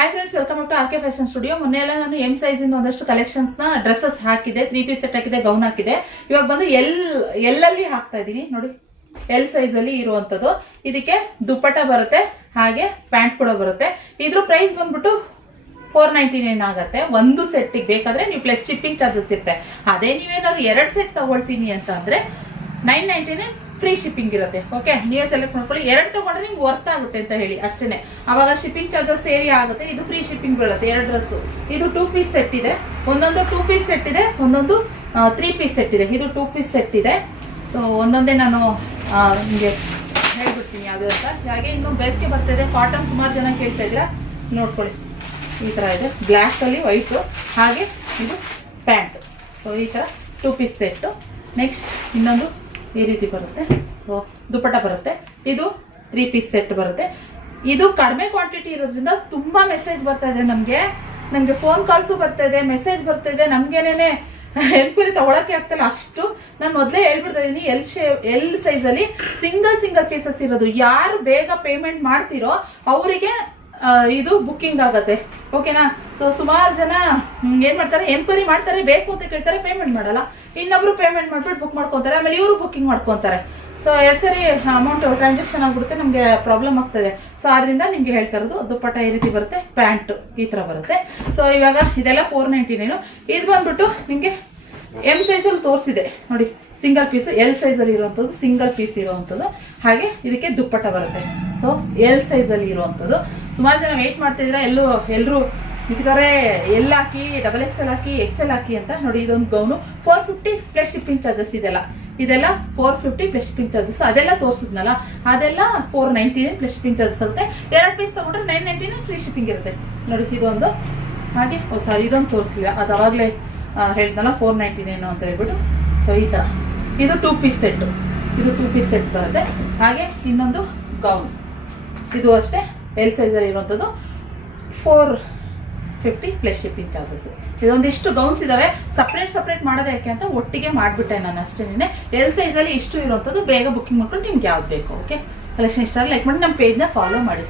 Hi friends, welcome to R K fashion studio. ಮೊನ್ನೆ ಎಲ್ಲ ನಾನು ಎಂ ಸೈಜ್ ಇಂದ ಒಂದಷ್ಟು ಕಲೆಕ್ಷನ್ಸ್ ನ ಡ್ರೆಸ್ಸಸ್ ಹಾಕಿದೆ, 3 ಪೀಸ್ ಸೆಟ್ ಹಾಕಿದೆ, ಗೌನ್ ಹಾಕಿದೆ. ಇವಾಗ ಬಂದು ಎಲ್ಲಲ್ಲಿ ಹಾಕ್ತಾ ಇದೀನಿ ನೋಡಿ. ಎಲ್ ಸೈಜ್ ಅಲ್ಲಿ ಇರುವಂತದ್ದು. ಇದಕ್ಕೆ ದುಪ್ಪಟ್ಟ ಬರುತ್ತೆ, ಹಾಗೆ ಪ್ಯಾಂಟ್ ಕೂಡ ಬರುತ್ತೆ. ಇದ್ರ ಪ್ರೈಸ್ ಬಂದ್ಬಿಟ್ಟು 499 ಆಗುತ್ತೆ ಒಂದು ಸೆಟ್ಟಿಗೆ. ಬೇಕಾದ್ರೆ ನೀವು ಪ್ಲಸ್ ಶಿಪ್ಪಿಂಗ್ ಚಾರ್ಜಸ್ ಇರುತ್ತೆ. ಅದೇ ನೀವೇನಾದ್ರು 2 ಸೆಟ್ ತಗೊಳ್ತೀನಿ ಅಂತ ಅಂದ್ರೆ 999 ಫ್ರೀ ಶಿಪ್ಪಿಂಗ್ ಇರುತ್ತೆ. ಓಕೆ, ನೀವೇ ಸೆಲೆಕ್ಟ್ ಮಾಡ್ಕೊಳ್ಳಿ. 2 ತಗೊಂಡ್ರೆ ನಿಮ್ಗೆ ವರ್ತ್ ಆಗುತ್ತೆ ಅಂತ ಹೇಳಿ ಅಷ್ಟೇನೆ. ಅವಾಗ ಶಿಪ್ಪಿಂಗ್ ಚಾರ್ಜಸ್ ಸೇರಿ ಆಗುತ್ತೆ. ಇದು ಫ್ರೀ ಶಿಪ್ಪಿಂಗ್ ಬೀಳುತ್ತೆ 2 ಡ್ರೆಸ್. ಇದು 2 ಪೀಸ್ ಸೆಟ್ ಇದೆ, ಒಂದೊಂದು 2 ಪೀಸ್ ಸೆಟ್ ಇದೆ, ಒಂದೊಂದು 3 ಪೀಸ್ ಸೆಟ್ ಇದೆ. ಇದು 2 ಪೀಸ್ ಸೆಟ್ ಇದೆ. ಸೊ ಒಂದೊಂದೇ ನಾನು ನಿಮಗೆ ಹೇಳ್ಬಿಡ್ತೀನಿ ಯಾವ್ದು ಅಂತ. ಹಾಗೆ ಇನ್ನು ಬೇಸಿಗೆ ಬರ್ತಾಯಿದೆ, ಕಾಟನ್ ಸುಮಾರು ಜನ ಕೇಳ್ತಾ ಇದ್ದೀರಾ. ನೋಡ್ಕೊಳ್ಳಿ, ಈ ಥರ ಇದೆ, ಬ್ಲ್ಯಾಕಲ್ಲಿ ವೈಟು, ಹಾಗೆ ಇದು ಪ್ಯಾಂಟ್. ಸೊ ಈ ಥರ 2 ಪೀಸ್ ಸೆಟ್ಟು. ನೆಕ್ಸ್ಟ್ ಇನ್ನೊಂದು ಈ ರೀತಿ ಬರುತ್ತೆ. ಸೊ ದುಪ್ಪಟ್ಟ ಬರುತ್ತೆ. ಇದು 3 ಪೀಸ್ ಸೆಟ್ ಬರುತ್ತೆ. ಇದು ಕಡಿಮೆ ಕ್ವಾಂಟಿಟಿ ಇರೋದ್ರಿಂದ ತುಂಬ ಮೆಸೇಜ್ ಬರ್ತಾ ಇದೆ ನಮಗೆ ಫೋನ್ ಕಾಲ್ಸು ಬರ್ತಾ ಇದೆ, ಮೆಸೇಜ್ ಬರ್ತಾ ಇದೆ. ನಮಗೇನೇ ಎನ್ಕ್ವೈರಿ ತಗೊಳಕ್ಕೆ ಆಗ್ತಿಲ್ಲ ಅಷ್ಟು. ನಾನು ಮೊದಲೇ ಹೇಳ್ಬಿಡ್ತಾ ಇದ್ದೀನಿ, ಎಲ್ ಸೈಜಲ್ಲಿ ಸಿಂಗಲ್ ಪೀಸಸ್ ಇರೋದು. ಯಾರು ಬೇಗ ಪೇಮೆಂಟ್ ಮಾಡ್ತೀರೋ ಅವರಿಗೆ ಇದು ಬುಕ್ಕಿಂಗ್ ಆಗುತ್ತೆ. ಓಕೆನಾ? ಸೊ ಸುಮಾರು ಜನ ಏನು ಮಾಡ್ತಾರೆ, ಎನ್ಕ್ವೈರಿ ಮಾಡ್ತಾರೆ, ಬೇಕು ಅಂತ ಕೇಳ್ತಾರೆ, ಪೇಮೆಂಟ್ ಮಾಡಲ್ಲ. ಇನ್ನೊಬ್ರು ಪೇಮೆಂಟ್ ಮಾಡ್ಬಿಟ್ಟು ಬುಕ್ ಮಾಡ್ಕೊತಾರೆ, ಆಮೇಲೆ ಇವರು ಬುಕ್ಕಿಂಗ್ ಮಾಡ್ಕೊತಾರೆ. ಸೊ 2 ಸರಿ ಅಮೌಂಟ್ ಟ್ರಾನ್ಸಾಕ್ಷನ್ ಆಗಿಬಿಡುತ್ತೆ, ನಮಗೆ ಪ್ರಾಬ್ಲಮ್ ಆಗ್ತದೆ. ಸೊ ಆದ್ರಿಂದ ನಿಮಗೆ ಹೇಳ್ತಾ ಇರೋದು, ದುಪ್ಪಟ್ಟ ಈ ರೀತಿ ಬರುತ್ತೆ, ಪ್ಯಾಂಟ್ ಈ ಥರ ಬರುತ್ತೆ. ಸೊ ಇವಾಗ ಇದೆಲ್ಲ 499. ಇದು ಬಂದ್ಬಿಟ್ಟು ನಿಮಗೆ ಎಮ್ ಸೈಜಲ್ಲಿ ತೋರಿಸಿದೆ ನೋಡಿ, ಸಿಂಗಲ್ ಪೀಸ್. ಎಲ್ ಸೈಜಲ್ಲಿ ಇರುವಂಥದ್ದು, ಸಿಂಗಲ್ ಪೀಸ್ ಇರುವಂಥದ್ದು. ಹಾಗೆ ಇದಕ್ಕೆ ದುಪ್ಪಟ್ಟ ಬರುತ್ತೆ. ಸೊ ಎಲ್ ಸೈಜಲ್ಲಿ ಇರುವಂಥದ್ದು. ಸುಮಾರು ಜನ ವೆಯ್ಟ್ ಮಾಡ್ತಿದ್ದೀರಾ, ಎಲ್ಲರೂ ಇದಕ್ಕೆ ಎಲ್ ಹಾಕಿ, XXL ಹಾಕಿ, XL ಹಾಕಿ ಅಂತ ನೋಡಿ. ಇದೊಂದು ಗೌನು 450 ಪ್ಲಸ್ ಶಿಪ್ಪಿಂಗ್ ಚಾರ್ಜಸ್. ಇದೆಲ್ಲ 450 ಪ್ಲಸ್ ಶಿಪ್ಪಿಂಗ್ ಚಾರ್ಜಸ್. ಅದೆಲ್ಲ ತೋರಿಸಿದ್ನಲ್ಲ, ಅದೆಲ್ಲ 499 ಪ್ಲಸ್ ಶಿಪ್ಪಿಂಗ್ ಚಾರ್ಜಸ್ ಆಗುತ್ತೆ. 2 ಪೀಸ್ ತಗೊಂಡ್ರೆ 999 ಫ್ರೀ ಶಿಪ್ಪಿಂಗ್ ಇರುತ್ತೆ ನೋಡಿ. ಇದೊಂದು ಹಾಗೆ, ಸಾರಿ ಇದೊಂದು ತೋರಿಸ್ಲಿಲ್ಲ, ಅದು ಅವಾಗಲೇ ಹೇಳಿದ್ನಲ್ಲ 499 ಅಂತ ಹೇಳ್ಬಿಟ್ಟು. ಸೊ ಈ ಥರ ಇದು 2 ಪೀಸ್ ಸೆಟ್ಟು. ಇದು 2 ಪೀಸ್ ಸೆಟ್ ಬರುತ್ತೆ. ಹಾಗೆ ಇನ್ನೊಂದು ಗೌನ್, ಇದು ಅಷ್ಟೇ ಎಲ್ ಸೈಜಲ್ಲಿ ಇರುವಂಥದ್ದು, 450 ಪ್ಲಸ್ ಶಿಪ್ಪಿಂಗ್ ಚಾರ್ಜಸ್. ಇದೊಂದಿಷ್ಟು ಗೌನ್ಸ್ ಇದಾವೆ. ಸಪ್ರೇಟ್ ಮಾಡೋದು ಯಾಕೆ ಅಂತ ಒಟ್ಟಿಗೆ ಮಾಡಿಬಿಟ್ಟೆ ನಾನು ಅಷ್ಟೇನೆ. ಎಲ್ ಸೈಜಲ್ಲಿ ಇಷ್ಟು ಇರುವಂಥದ್ದು. ಬೇಗ ಬುಕ್ಕಿಂಗ್ ಮಾಡ್ಕೊಂಡು ನಿಮ್ಗೆ ಯಾವ್ದು ಬೇಕು. ಓಕೆ, ಕಲೆಕ್ಷನ್ ಇಷ್ಟ ಲೈಕ್ ಮಾಡಿ, ನಮ್ಮ ಪೇಜ್ನ ಫಾಲೋ ಮಾಡಿ.